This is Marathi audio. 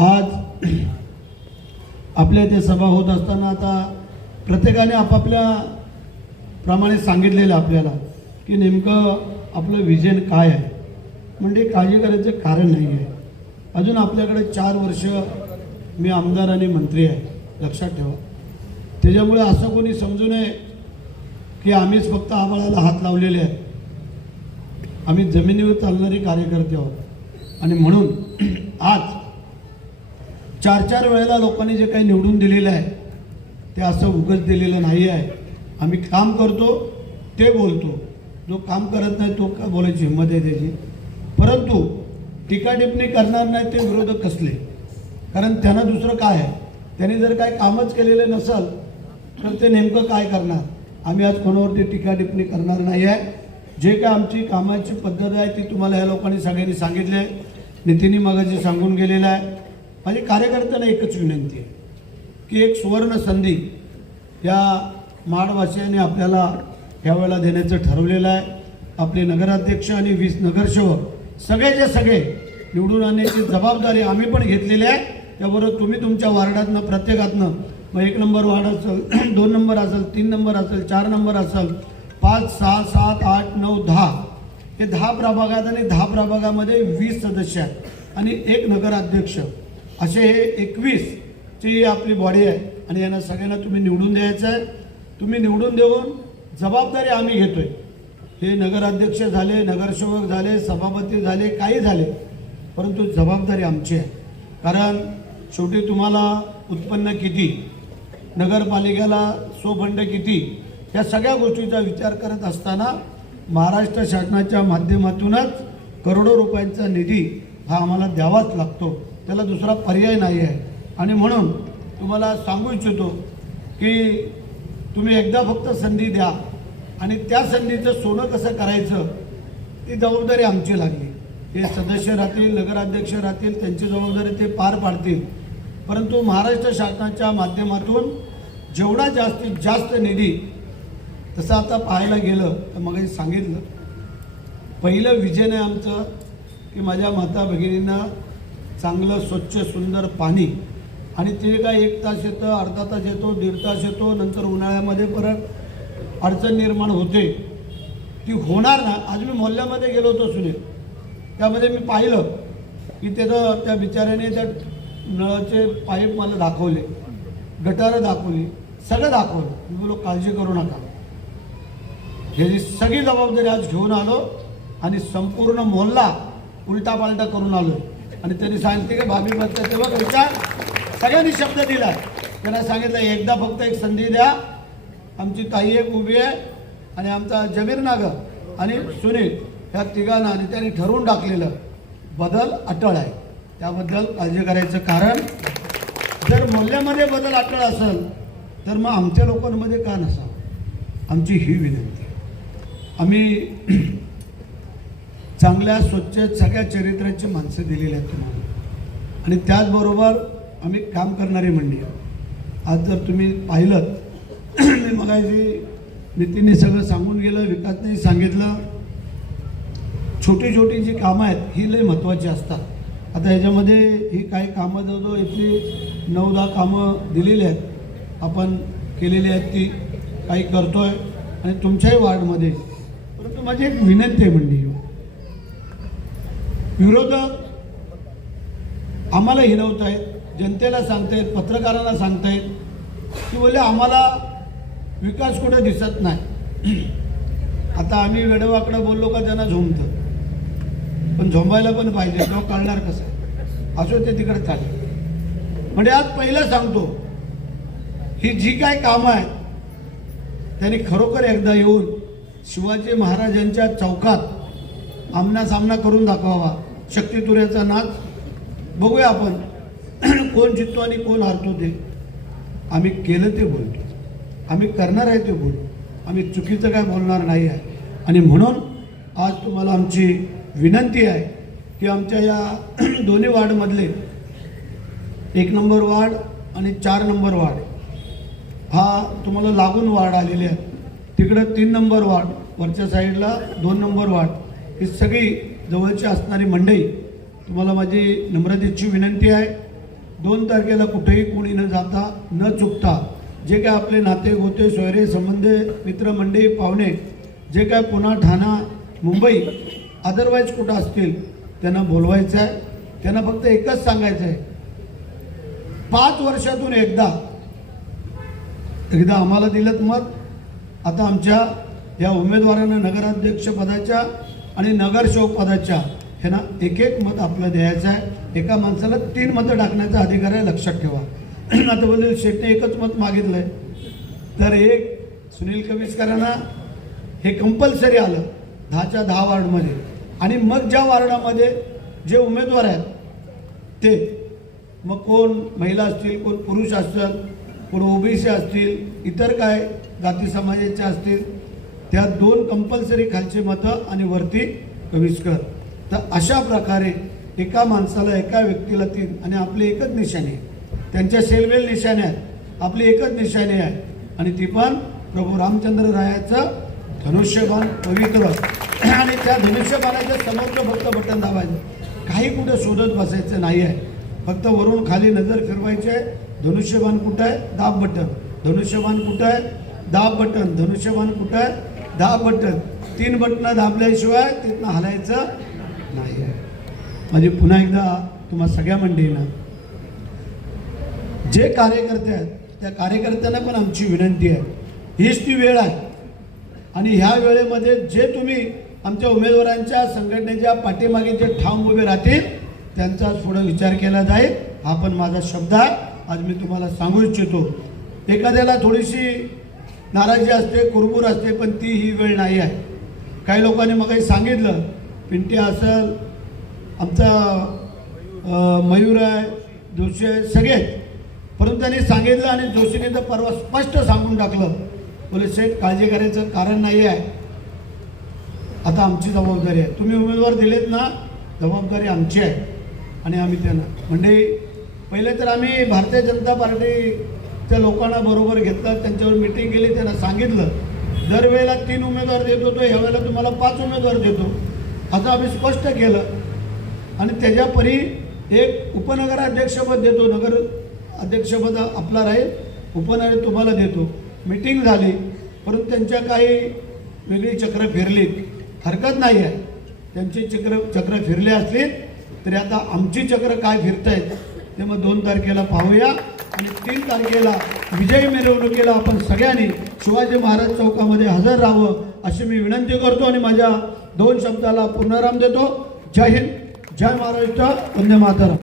आज आपल्या इथे सभा होत असताना आता प्रत्येकाने आपापल्या प्रमाणे सांगितलेलं आपल्याला की नेमकं आपलं विजन काय आहे. म्हणजे काळजी करायचं कारण नाही आहे. अजून आपल्याकडे 4 वर्ष मी आमदार आणि मंत्री आहे, लक्षात ठेवा. त्याच्यामुळे असं कोणी समजू नये की आम्हीच फक्त आम्हाला हात लावलेले आहेत. आम्ही जमिनीवर चालणारे कार्यकर्ते आहोत आणि म्हणून आज 4 वेळेला लोकांनी जे काही निवडून दिलेलं आहे ते असं उगाच दिलेलं नाही आहे. आम्ही काम करतो ते बोलतो. जो काम करत नाही तो का बोलायची हिंमत आहे त्याची. परंतु टीका टिप्पणी करणार नाही ते विरोधक कसले, कारण त्यांना दुसरं काय आहे. त्यांनी जर काही कामच केलेलं नसेल तर ते नेमकं काय करणार. आम्ही आज कोणावरती टीका टिप्पणी करणार नाही आहे. जे काय आमची कामाची पद्धत आहे ती तुम्हाला ह्या लोकांनी सगळ्यांनी सांगितली आहे. नितीननी मगाशी सांगून गेलेलं आहे. माझी कार्यकर्त्यांना एकच विनंती आहे की एक सुवर्ण संधी या माडवासियांनी आपल्याला यावेळेला देण्याचं ठरवलेलं आहे. आपले नगराध्यक्ष आणि 20 नगरसेवक सगळेचे सगळे निवडून आणण्याची जबाबदारी आम्ही पण घेतलेली आहे. त्याबरोबर तुम्ही तुमच्या वार्डातनं प्रत्येकातनं मग 1 नंबर वार्ड असेल, 2 नंबर असेल, 3 नंबर असेल, 4 नंबर असेल, 5, 6, 7, 8, 9, 10 हे 10 प्रभागात आणि 10 प्रभागामध्ये 20 सदस्य आहेत आणि 1 नगराध्यक्ष असे हे 21 ची आपली बॉडी आहे. आणि यांना सगळ्यांना तुम्ही निवडून द्यायचं आहे. तुम्ही निवडून देऊन जबाबदारी आम्ही घेतोय. हे नगराध्यक्ष झाले, नगरसेवक झाले, सभापती झाले, काही झाले, परंतु जबाबदारी आमची आहे. कारण शेवटी तुम्हाला उत्पन्न किती, नगरपालिकेला सोफंड किती, या सगळ्या गोष्टीचा विचार करत असताना महाराष्ट्र शासनाच्या माध्यमातूनच करोडो रुपयांचा निधी हा आम्हाला द्यावाच लागतो. त्याला दुसरा पर्याय नाही आहे. आणि म्हणून तुम्हाला सांगू इच्छितो की तुम्ही एकदा फक्त संधी द्या आणि त्या संधीचं सोनं कसं करायचं ती जबाबदारी आमची लागली. हे सदस्य राहतील, नगराध्यक्ष राहतील, त्यांची जबाबदारी ते पार पाडतील. परंतु महाराष्ट्र शासनाच्या माध्यमातून जेवढा जास्तीत जास्त निधी, तसं आता पाहायला गेलं तर मग सांगितलं पहिलं विजन आहे आमचं की माझ्या माता भगिनींना चांगलं स्वच्छ सुंदर पाणी. आणि ते काय 1 तास येतं, अर्धा तास येतो, 1.5 तास येतो, नंतर उन्हाळ्यामध्ये परत अडचण निर्माण होते. ती होणार ना. आज मी मोहल्ल्यामध्ये गेलो होतो सुनील, त्यामध्ये मी पाहिलं की त्याचं त्या बिचाऱ्याने त्या नळाचे पाईप मला दाखवले, गटारं दाखवली, सगळं दाखवलं. मी बोलो काळजी करू नका. ह्याची सगळी जबाबदारी आज घेऊन आलो आणि संपूर्ण मोहल्ला उलटापालटा करून आलो. आणि त्यांनी सांगितले की भाभी बसता तेव्हा विचार सगळ्यांनी शब्द दिला. त्यांना सांगितलं एकदा फक्त एक संधी द्या. आमची ताई एक उभी आहे आणि आमचा जमीर नागर आणि सुनील ह्या तिघांना आणि त्यांनी ठरवून टाकलेलं बदल अटळ आहे. त्याबद्दल काळजी करायचं. कारण जर मोहल्ल्यामध्ये बदल अटळ असेल तर मग आमच्या लोकांमध्ये का नसावं, आमची ही विनंती. आम्ही चांगल्या स्वच्छ सगळ्या चरित्राची माणसं दिलेली आहेत तुम्हाला आणि त्याचबरोबर आम्ही काम करणारी मंडळी. आज जर तुम्ही पाहिलं मी मगाशी नितीनने सगळं सांगून गेलं, विकासनेही सांगितलं. छोटी छोटी जी कामं आहेत ही लय महत्त्वाची असतात. आता ह्याच्यामध्ये ही काही कामं जवळजवळ इथली 9-10 कामं दिलेली आहेत, आपण केलेली आहेत, ती काही करतोय आणि तुमच्याही वार्डमध्ये. परंतु माझी एक विनंती आहे मंडळी, विरोधक आम्हाला हिणवत आहेत, जनतेला सांगतायत, पत्रकारांना सांगतायत की बोले आम्हाला विकास कुठे दिसत नाही. आता आम्ही वेडवाकडं बोललो का त्यांना झोंबतं, पण झोंबायला पण पाहिजे. तो कळणार कसं असो ते तिकडे चालेल. म्हणजे आज पहिलं सांगतो ही जी काय कामं आहेत त्यांनी खरोखर एकदा येऊन शिवाजी महाराजांच्या चौकात आमना सामना करून दाखवावा. शक्तितुऱ्याचा नाच बघूया आपण कोण जिंकतो आणि कोण हारतो. ते आम्ही केलं ते बोलतो, आम्ही करणार आहे ते बोलू. आम्ही चुकीचं काय बोलणार नाही आहे. आणि म्हणून आज तुम्हाला आमची विनंती आहे की आमच्या या दोन्ही वार्डमधले 1 नंबर वार्ड आणि 4 नंबर वार्ड हा तुम्हाला लागून वार्ड आलेले आहेत. तिकडं 3 नंबर वार्ड, वरच्या साईडला 2 नंबर वार्ड, ही सगळी जवळची असणारी मंडळी तुम्हाला माझी नम्रतेची विनंती आहे 2 तारखेला कुठेही कोणी न जाता न चुकता जे काय आपले नाते गोते सोयरे संबंध मित्रमंडळी पाहुणे जे काय पुणे ठाणा मुंबई अदरवाईज कुठं असतील त्यांना बोलवायचं आहे. त्यांना फक्त एकच सांगायचं आहे, 5 वर्षातून एकदा आम्हाला दिलं मत. आता आमच्या या उमेदवारांना नगराध्यक्ष पदाच्या आणि नगरसेवक पदाच्या ह्यांना एक मत आपलं द्यायचं आहे. एका माणसाला 3 मतं टाकण्याचा अधिकार आहे, लक्षात ठेवा. आता बोलेल शेटने एकच मत मागितलंय तर एक सुनील कविस्करांना हे कंपल्सरी आलं 10च्या 10 वार्डमध्ये. आणि मग ज्या वार्डामध्ये जे उमेदवार आहेत ते मग कोण महिला असतील, कोण पुरुष असतील, कोण ओबीसी असतील, इतर काय जाती समाजाचे असतील, त्या 2 कंपल्सरी खालची मतं आणि वरती कविस्कर. तर अशा प्रकारे एका माणसाला एका व्यक्तीला 3 आणि आपली एकच निशाणी आहे. त्यांच्या सेलवेल निशाणे आहेत, आपली एकच निशाणी आहे आणि ती पण प्रभू रामचंद्र रायाचं धनुष्यबाण पवित्र. आणि त्या धनुष्यबाणाच्या समोरचं फक्त बटन दाबायचं, काही कुठं शोधत बसायचं नाही आहे. फक्त वरून खाली नजर फिरवायची आहे. धनुष्यबाण कुठं आहे, दाब बटन. धनुष्यबाण कुठं आहे, दाब बटन. धनुष्यबाण कुठं आहे, दाब बटन. 3 बटनं दाबल्याशिवाय तिथनं हलायचं नाही आहे. म्हणजे पुन्हा एकदा तुम्हा सगळ्या मंडळींना जे कार्यकर्ते आहेत त्या कार्यकर्त्यांना पण आमची विनंती आहे, हीच ती वेळ आहे. आणि ह्या वेळेमध्ये जे तुम्ही आमच्या उमेदवारांच्या संघटनेच्या पाठीमागे जे ठाम उभे राहतील त्यांचा थोडा विचार केला जाईल. हा पण माझा शब्द आहे, आज मी तुम्हाला सांगू इच्छितो. एखाद्याला थोडीशी नाराजी असते, कुरबुर असते, पण ती ही वेळ नाही आहे. काही लोकांनी मग काही सांगितलं, पिंटी असेल, आमचा मयूर आहे, जोशी आहे, सगळे. परंतु त्यांनी सांगितलं आणि जोशीने तर परवा स्पष्ट सांगून टाकलं, बोले सेठ काळजी करायचं कारण नाही आहे. आता आमची जबाबदारी आहे, तुम्ही उमेदवार दिलेत ना, जबाबदारी आमची आहे. आणि आम्ही त्यांना म्हणजे पहिले तर आम्ही भारतीय जनता पार्टीच्या लोकांना बरोबर घेतलं, त्यांच्यावर मिटिंग केली, त्यांना सांगितलं दरवेळेला 3 उमेदवार देत होतो, ह्यावेळेला तुम्हाला 5 उमेदवार देतो असं आम्ही स्पष्ट केलं. आणि त्याच्या परी एक उपनगराध्यक्षपद देतो, नगर अध्यक्षपद आपला राहील, उपनगर तुम्हाला देतो. मीटिंग झाली, परंतु त्यांच्या काही वेगळी चक्र फिरली, हरकत नाही आहे. त्यांची चक्र फिरली असली तरी आता आमची चक्र काय फिरत आहेत ते मग 2 तारखेला पाहूया. आणि 3 तारखेला विजयी मिरवणुकीला आपण सगळ्यांनी शिवाजी महाराज चौकामध्ये हजर राहावं अशी मी विनंती करतो आणि माझ्या 2 शब्दाला पूर्णविराम देतो. जय हिंद, जय महाराष्ट्र, वंदे मातरम.